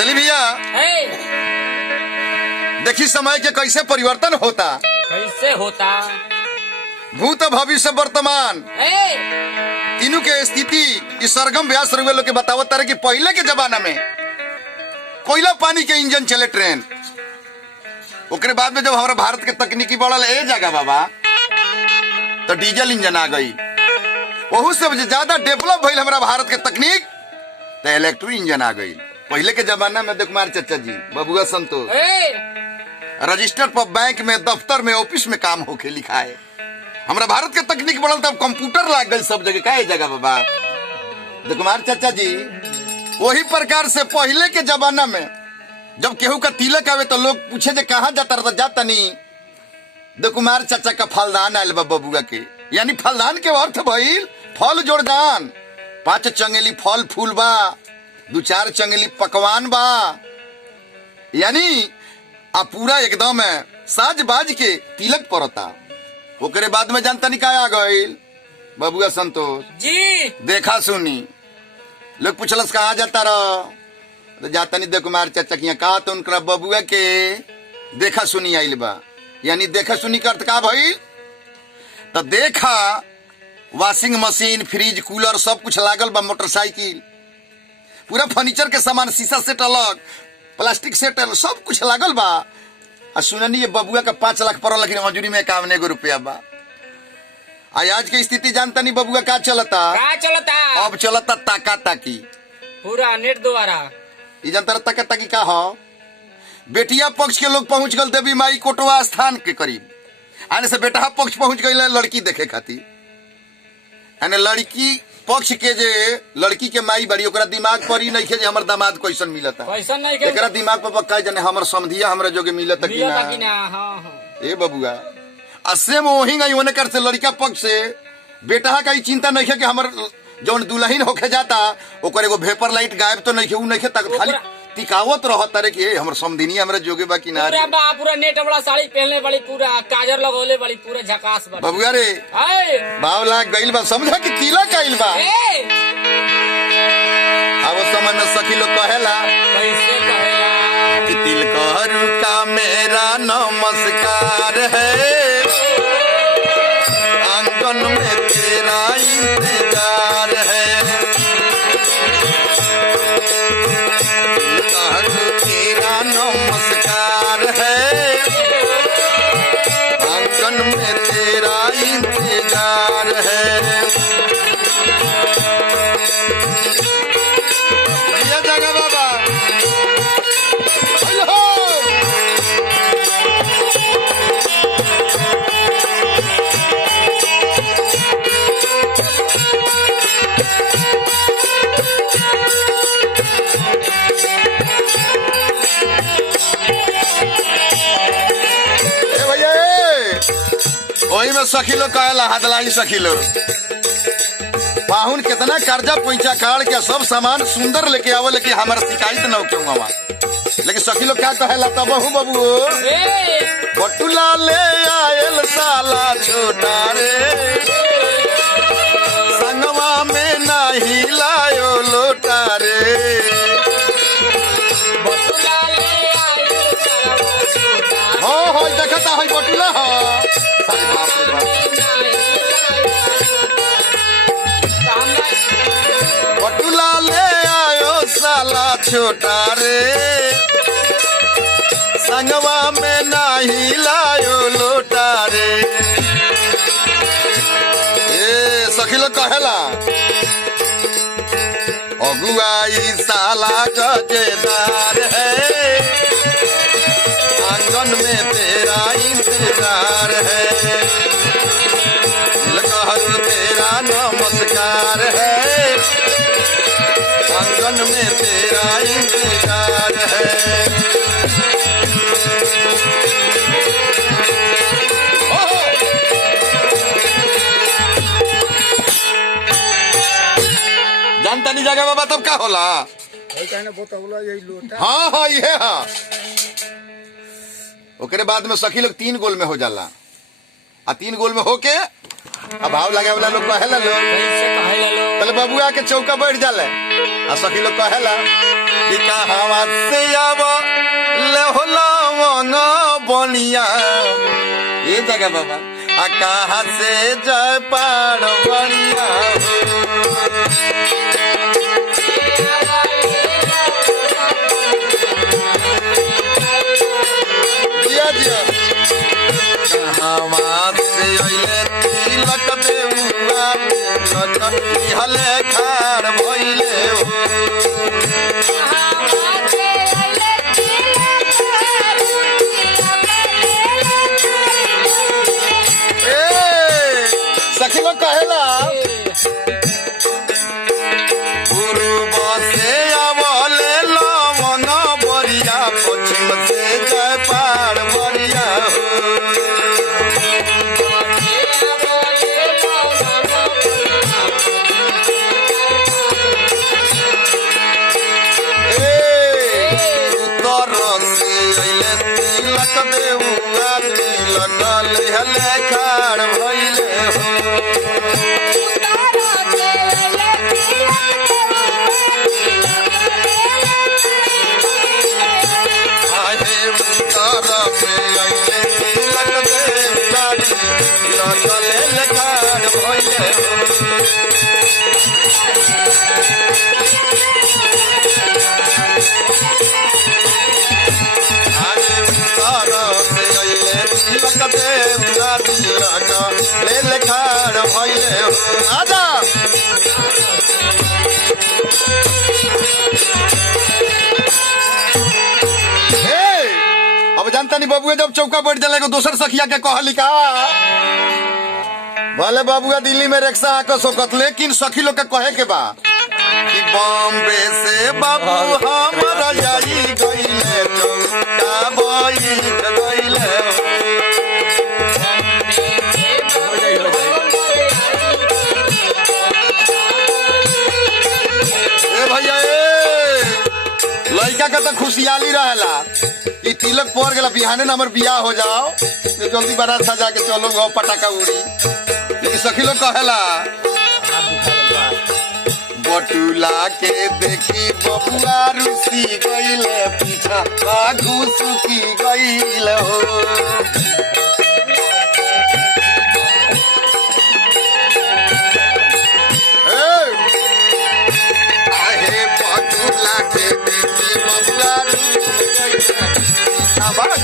चली भैया देखी समय के कैसे परिवर्तन होता, कैसे होता भूत भविष्य वर्तमान तीनों के स्थिति इस सरगम व्यास रउआ लोग के बतावत तारे कि पहले के जमाना में कोयला पानी के इंजन चले ट्रेन, ओकरे बाद में जब हमारा भारत के तकनीकी बढ़ल ए जगह बाबा तो डीजल इंजन आ गई। वहू से ज्यादा डेवलप भइल हमारा भारत के तकनीक तो इलेक्ट्रिक इंजन आ गई। पहले के जमाना में कुमार चाचा जी बबुआ संतोष रजिस्टर पर बैंक में दफ्तर में ऑफिस में काम होके लिखा है। हमारा भारत के तकनीक बढ़ल तब कंप्यूटर लाग गई सब जगह। का जगह बाबा कुमार चाचा जी वही प्रकार से पहले के जमाना में जब केहू का तिलक आवे तो लोग पूछे जे कहाँ जाता रहता, जाता नहीं कुमार चाचा का फलदान आयल बा बबुआ के, यानी फलदान के अर्थ भइल फल जोड़दान। 5 चंगेली फल फूल बा, 2-4 चंगेली पकवान बा, यानी आ पूरा एकदम साज बाज के तिलक पड़ता। ओकरे बाद में जानता नहीं का आ गईल बबुआ संतोष जी। देखा सुनी लोग पूछलस कहाँ जाता रहो तो जाता नहीं दे कुमार चाचा किया कहा तो उनका बबुआ के देखा सुनी आइल बा, यानी देखा सुनी का अर्थ का भइल तो देखा वॉशिंग मशीन फ्रिज कूलर सब कुछ लागल बा, मोटरसाइकिल पूरा फर्नीचर के सामान शीशा सेट अलग प्लास्टिक सेट अलग सब कुछ लागल बा। आ सुननी ये बबुआ का 5 लाख पड़ल लेकिन मजूरी में 51 रुपया बा। आज की स्थिति जानता नहीं बबुआ का चलता, अब चलता ताका ताकी पूरा नेट द्वारा। ये जानता ताका ताकी का हो, बेटिया पक्ष के लोग पहुंच गल देवी माई कोटवा स्थान के करीब, आने से बेटा पक्ष पहुंच गई लड़की देखे खातिर। यानी लड़की पक्ष के जे लड़की के माई बड़ी ओकरा दिमाग पर ही नहीं खे हमर दामाद कैसन मिलता, कैसन नहीं एकरा दिमाग पर पक्का जाने हमर समधिया हमरा जोगे मिलता कि ना। हाँ। ए बबुआ असेम वही गई होने कर से लड़का पक्ष से बेटा का ही चिंता नहीं है कि हमर जौन दुल्हन होके जाता ओकर एगो भेपर लाइट गायब तो नहीं है, उ नहीं है तक खाली टिकावत रहत रे कि हमर समधिनी हमरा जोगे बा कि ना। पूरा नेट वाला साड़ी पहनले वाली, पूरा काजर लगौले वाली, पूरा झकास बा बबुआ रे भाव लाग गइल बा, समझा कि तिलक आइल बा। अब समय में सखी लोग कहेला कैसे कहेला कि तिलकहरू का मेरा नमस्कार है, आंगन में तेरा इंतजार है। तिलकहरू तेरा नमस्कार है, आंगन में तेरा इंतजार है। ये जगह बाबा हेलो वही में सखी लोग कहेला हदलाई सखी लोग पाहुन कितना कर्जा पैसा काट के सब सामान सुंदर लेके आवो लेकिन हमारा शिकायत न क्यों हवा। लेकिन सखी लोग क्या कहेला तब हूँ बबू बटुला ले आयल साला छोटा रे, संगवा में नहीं लायो लोटा रे। हो देखता है बटुला हो बटुला ले आयो साला छोटा रे, संगवा में नहीं लायो लोटा रे। ए सखी लोग कहेला अगुआई साला गजेदार है, आंगन में तेरा इंतजार है। तिलकहरू तेरा नमस्कार है, आंगन में तेरा इंतजार है। जानता नहीं जाएगा बाबा तब क्या होला। हाँ हाँ ये हाँ ओकरे बाद में सखी लोग 3 गोल में हो जाला, आ 3 गोल में होके अब भाव लगे वाला लोग कहेला लोग कैसे कहेला लोग पहले बबुआ के चौका बैठ जाले आ सखी लोग कहेला कि कहां से आव ले होला वंग बनिया ये जगह बाबा आ कहां से जय पार बनिया दिया दिया कहां से आइले तिलक देउआ तिलक हले खार भइले सखी लोग कहेला पूर्व से आवले लवन बरिया पश्चिम से जय पार बरिया उत्तर से अइले तिलक देउआ तिलक लेहले खाड़ भइले आजा अब जानता नहीं बबुआ जब चौका बैठ जाए दोसर सखिया के कहली का भले बबुआ दिल्ली में रिक्शा आकर सोकत लेकिन सखी लोग के कहे के बा कि बॉम्बे से बाबू हमारा जाई गईले चौका बैठ गईले लड़का का तो खुशियाली रहेला कि तिलक पड़ गया बिहाने न हमर बियाह हो जाओ तो जल्दी बारात सजा के चलो गो पटाखा उड़ी लेकिन सखी लोग कहेला बटुला के देखी बबुआ रुसी गईले पीछा आगू सुखी गईले हो आहे बटुला के देखी बबुआ रुसी गईले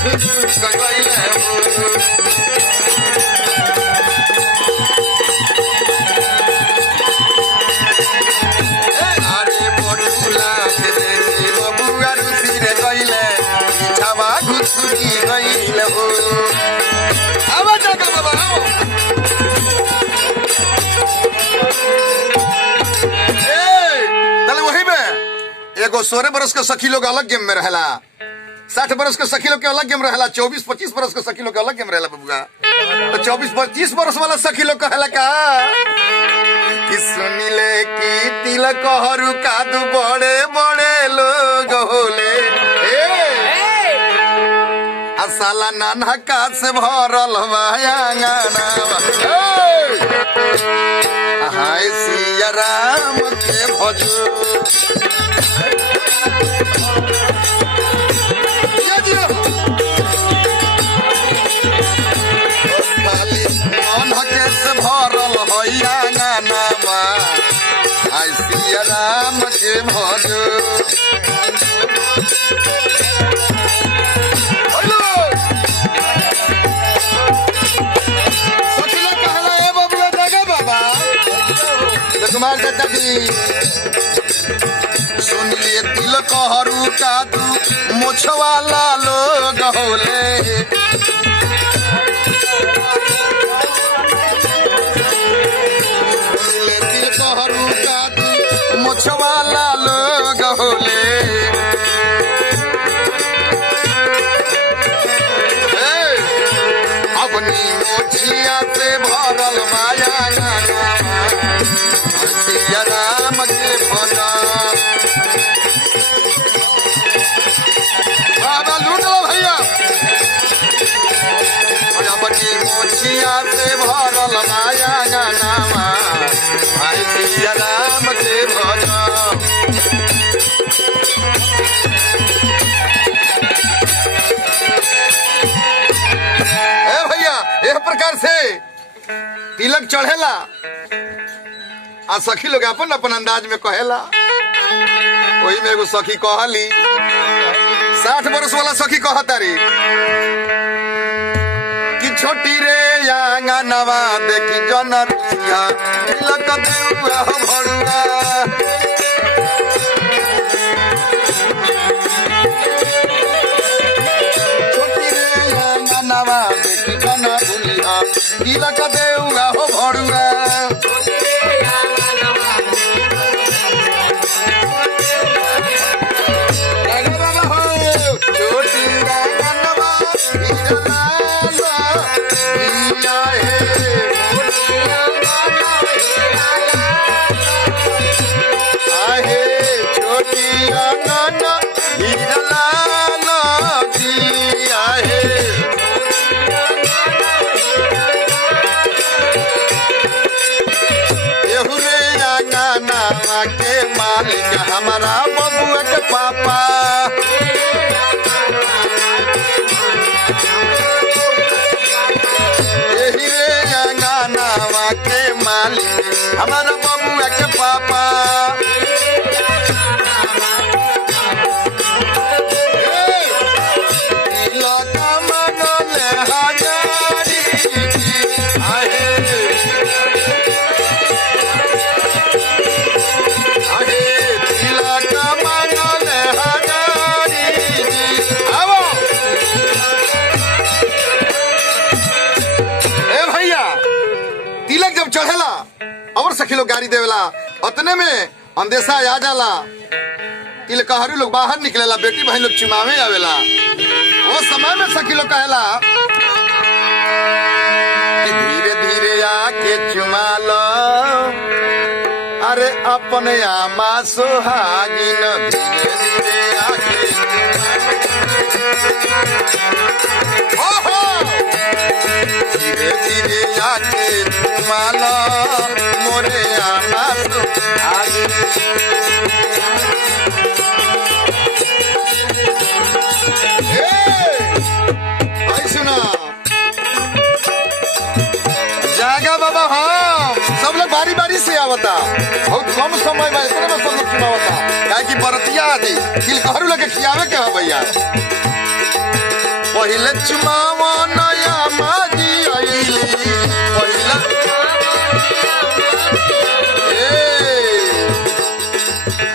एगो 16 बरस के सखी लोग अलग गेम में रहला 60 बरस के सखी लोग के अलग गेम रहला 24-25 बरस के सखी लोग के अलग गेम रहला बबुआ तो 24-25 बरस वाला सखी लोग कहला का कि सुनिले कि तिलक हरू कादू बड़े बड़े लोग होले साला नाना का से भरल आंगना हाय सिया राम के भजो खाली मन के से भरल आंगना हाय सिया राम के भजो कुमार दादा भी सुन लिए तिलक हरू कादू मोछवाला लोग होले तिलक हरू कादू मोछवाला लोग होले अपनी मोछिया से भरल माया राम के भजा बाबा लूट लो भैया अपनी मोछिया से भरल माया तिलक चढ़ेला आ सखी लोग अपन अपन अंदाज में कहेला। वही में एगो सखी कहली 60 बरस वाला सखी कहतारी कि छोटी रे आंगनवा देखी जनरिया तिलक देउआ हो भरुआ। छोटी रे आंगनवा देखी जनरिया तिलक देउआ हो भरुआ। हमारा बबुआ के पापा यही रे अंगनावा के मालिक हमारा बबुआ के पापा। चढ़ेला और सखी लोग गाड़ी देवेला उतने में अंदेशा आ जाला। तिलकहरी लोग बाहर निकलेला, बेटी बहन लोग चुमावे आवेला। वो समय में सखी लोग कहेला कि धीरे धीरे आके चुमा लो अरे अपने आमा सुहागिन धीरे धीरे आके धीरे धीरे आके माला मोरे आना सुहागिन। भाई सुना जागा बाबा हाँ सब लोग बारी बारी से आवता। बहुत कम समय में इतने में सब लोग चुनावता क्या कि बरतिया आदि तिलकहरू लगे खियावे के हो भैया। पहले चुमावा नया माजी आईली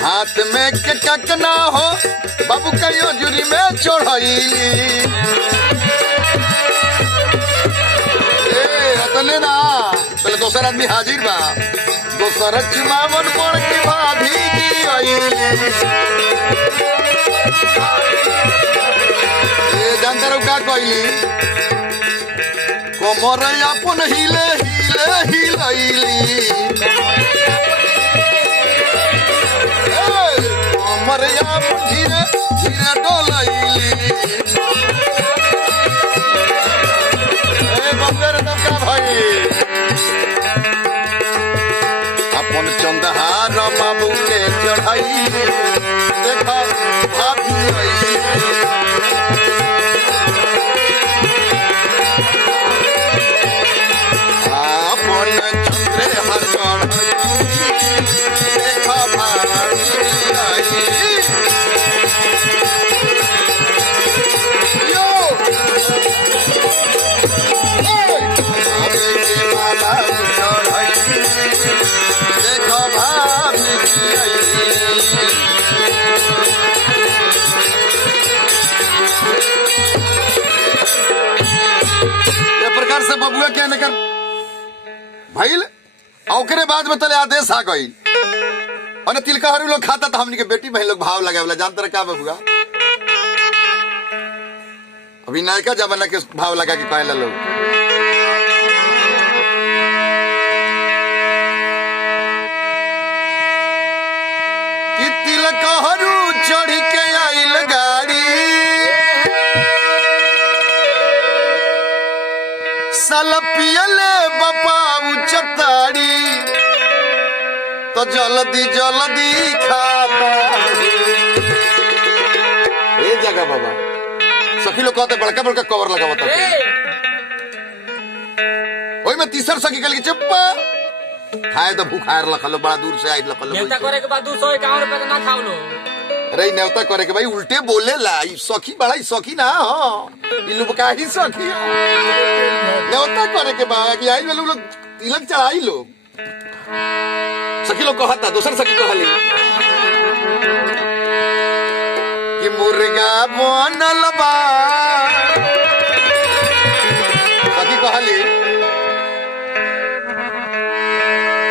हाथ में के ककना हो बाबू कहियो जुरी में चढ़ाईली। अतने ना पहले दोसर आदमी हाजिर बा दोसर चुमावन पड़ के भाभी की आईली। जानते रहो का कहली कोमर अपन हिले हिले हिलैली कोमर अपन धीरे धीरे डोलैली। बबेर दबका भाई अपन चंदहार बाबू के चढ़ाई देखा भाभी आई। से बबुआ क्या नकर भइल औकरे बाद में तले आदेश आ गई और तिलकहरू लोग खाता था हमनी के बेटी बहन लोग भाव लगावेला। जानते का बबुआ अभी नायका जमाना के भाव लगा के कहला लोग कि तिलकहरू चढ़ के आइल गाड़ी साला पियले बपाऊ चताड़ी तो जल्दी जल्दी खाता। ये जगह बाबा सखी लोग कहते बड़का बड़का कवर लगा होता ओई में तीसर सखी कहल के चुप्पा खाए तो भूखायर लखलो बड़ा दूर से आई लखलो नेवता करे के बाद 251 रुपए का ना खाओ लो अरे नेवता करे के भाई उल्टे बोले ला ई सखी बड़ा ई सखी ना हो ई लुबका ही सखी नेवता करे के बा कि आई लोग तिलक चढ़ाई लोग सखी लोग कहता दूसर सखी कहली कि मुर्गा बनल बा सखी कहली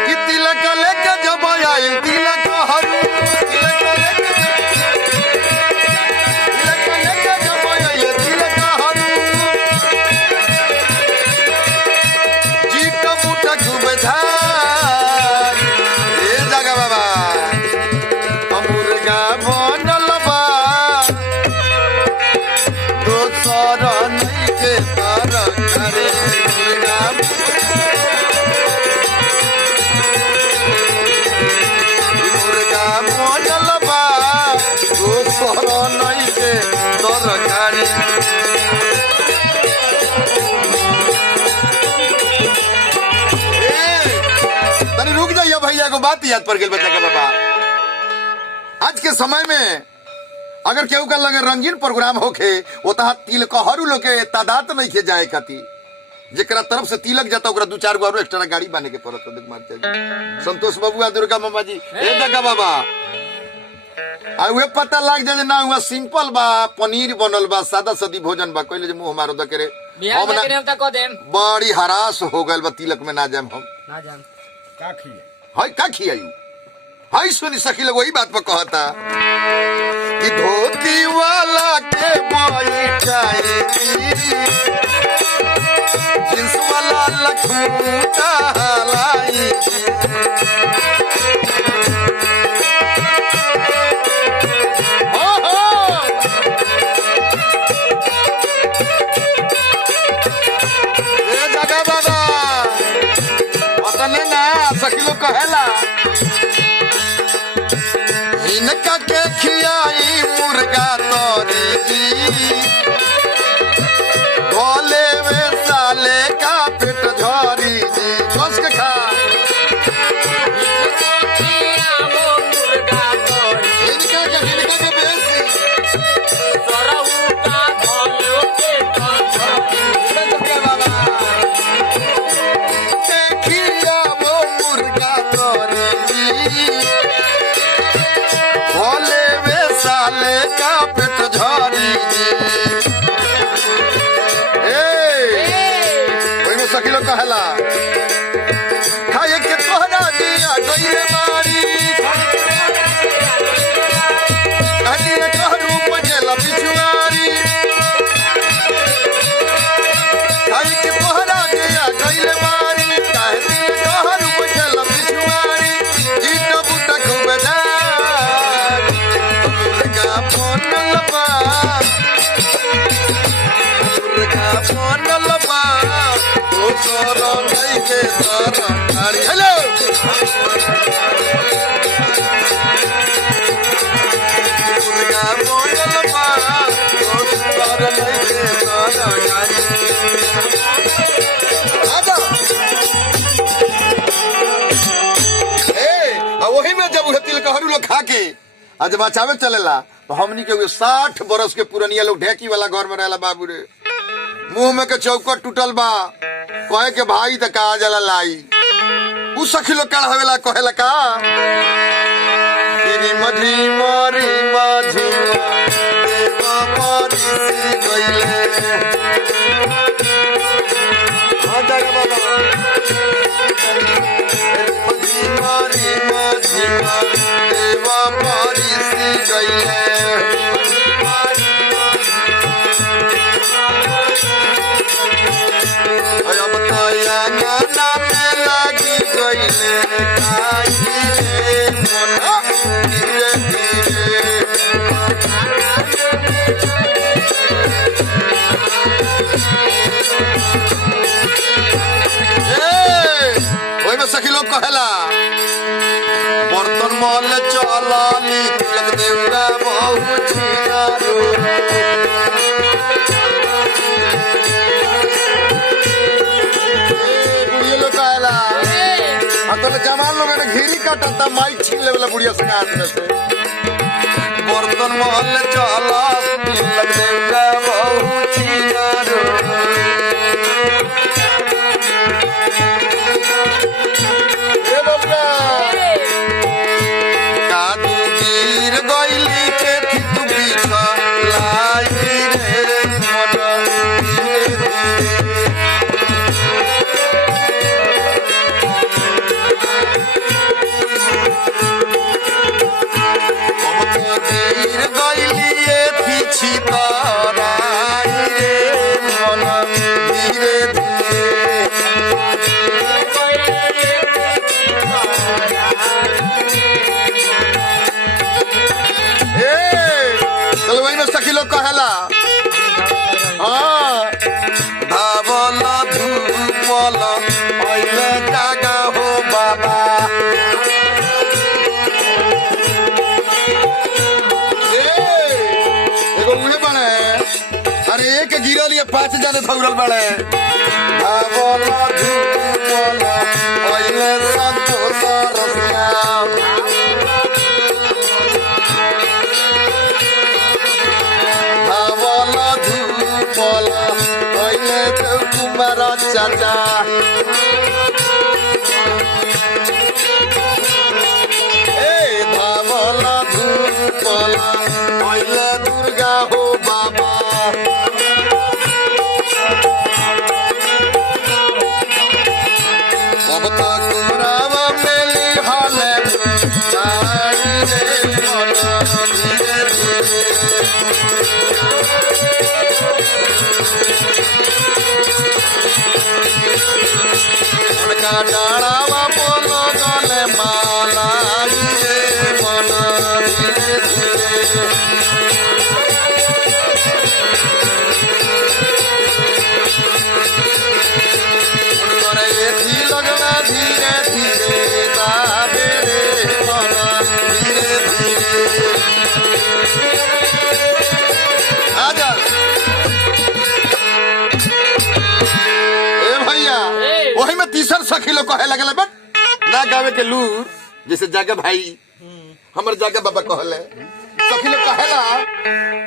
कि तिलक लेके जब आइल तिलक हरू तिलक लेके जब आइल तिलक हरू जीट मुटक बधार ए जगह बाबा मुर्गा बनल बा दोसर नहीं के तर करे मुर्गा बनल बा दोसर नहीं के तर करे तनी रुक जाइए भैया को बात याद पड़ गई बच्चा का बाबा आज के समय में अगर केहू का लगे रंगीन प्रोग्राम होके वो तहा तिलकहरू लोग के तादाद नहीं के जाए खाती जेकरा तरफ से तिलक जाता ओकरा 2-4 गो और एक्स्ट्रा गाड़ी बांधे के पड़त देख मार संतोष बाबू दुर्गा मामा जी ए जगह बाबा आ वे पता लग जाए ना हुआ सिंपल बा पनीर बनल बा सादा सादी भोजन बा कहले जे मुंह हमारो द करे बिहार में नेवता को देम बड़ी हरास हो गइल बा तिलक में ना जाम हम ना जान का खिए हाय का खियाई हाय सुनी सखी लोग वही बात पर कहता कि धोती वाला के बैठाई जींस वाला लखूटा लाई हो ए जगह बाबा पतने ना सखी लोग कहेला इनका के खियाई मुर्गा तोरी जी भोले में साले का पेट झोरी जी सोच के खा इनका के बेसी खिया वो मुर्गा तोरी जी भोले में साले का पेट झोरी जी वही में सखी लोग कहला खाए के तोहरा दिया गईले मारी कहती रे कहरू पजेला पिछुआरी खाए के तोहरा दिया गईले मारी कहती रे कहरू पजेला पिछुआरी जीत बूटा खूब जान मुर्गा बनल बा मुर्गा बनल बा दोसर नहीं के तर कारी हेलो मुर्गा बनल बा दोसर नहीं के तर कारी आजा वही में जब तिलकहरू लोग खा के आज बचावे चलेला तो हमनी के 60 बरस के पुरनिया लोग ढेकी वाला घर में रहेला बाबू रे मुंह में के चौकट टूटल बा कहे के भाई त कहा जाला लाई उ सखी लोग कढ़ावेला कहेला का तेरी मधी मारी माझी देवा मारी सी गइले आ जाएगा बाबा मधी मारी माझी देवा मारी सी गइले अब तया गाना में लागी गइले काई रे मोना धीरे धीरे ओई में सखी लोग कहेला बर्तन मल चलाली तिलक देवरा बहु छिनारो तो जवान लोगों ने घेरी काटा था माइक छीन ले वाला बुढ़िया से हाथ में से बर्तन महल चला लगने का बहु चिनारो ए बाबा कादू गिर गइली के तू बिछा लाई रे मन गिर गइली पीछी तराई रे मन धीरे चलो वही में सखी लोग कहेला हाँ धावल धूपल पहले जागा हो बाबा एगो उहे बने अरे एक गिरल ये 5 जाने थौरल बने धावल धूपल पहले संतोष रसिया कुमार चाचा ए धावला धूपला पहले दुर्गा हो बाबा अब तो कुरावा मेली हाले रे मन धीरे डाढ़ावा बोलो गले माला रे मन धीरे धीरे एथी लगना धीरे धीरे दाबे रे मन धीरे धीरे आजा ए भैया वही में तीसर सखी लोग कहे लगल बट ना गावे के लूर जैसे जागा भाई हमर जागा बाबा कहले सखी लोग कहेला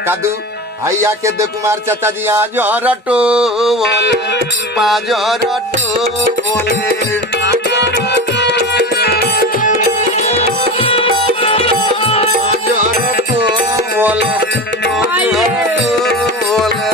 कादू आइया के दे कुमार चाचा जी आज रटो बोले पाज रटो बोले पाज रटो बोले बोले